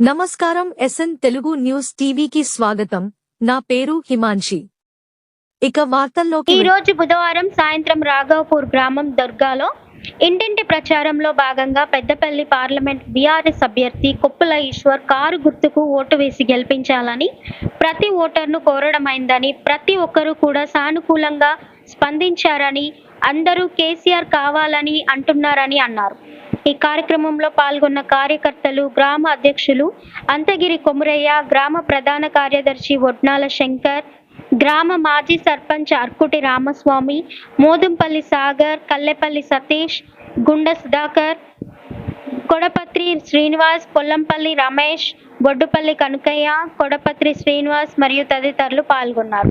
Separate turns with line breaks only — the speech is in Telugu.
నమస్కారం ఎస్ఎన్ తెలుగు న్యూస్ టీవీకి స్వాగతం. నా పేరు హిమాన్షి. ఇక వార్తల్లోకి
ఈ రోజు బుధవారం సాయంత్రం రాఘవపూర్ గ్రామం దుర్గాలో ఇంటింటి ప్రచారంలో భాగంగా పెద్దపల్లి పార్లమెంట్ బీఆర్ఎస్ అభ్యర్థి కొప్పుల ఈశ్వర్ కారు గుర్తుకు ఓటు వేసి గెలిపించాలని ప్రతి ఓటర్ను కోరడమైందని ప్రతి ఒక్కరూ కూడా సానుకూలంగా స్పందించారని అందరూ కేసీఆర్ కావాలని అంటున్నారని అన్నారు. ఈ కార్యక్రమంలో పాల్గొన్న కార్యకర్తలు గ్రామ అధ్యక్షులు అంతగిరి కొమురయ్య గ్రామ ప్రధాన కార్యదర్శి వడ్నాల శంకర్ గ్రామ మాజీ సర్పంచ్ అర్కుటి రామస్వామి మోదంపల్లి సాగర్ కల్లెపల్లి సతీష్ గుండ సుధాకర్ కొడపత్రి శ్రీనివాస్ పొల్లంపల్లి రమేష్ బొడ్డుపల్లి కనుకయ్య కొడపత్రి శ్రీనివాస్ మరియు తదితరులు పాల్గొన్నారు.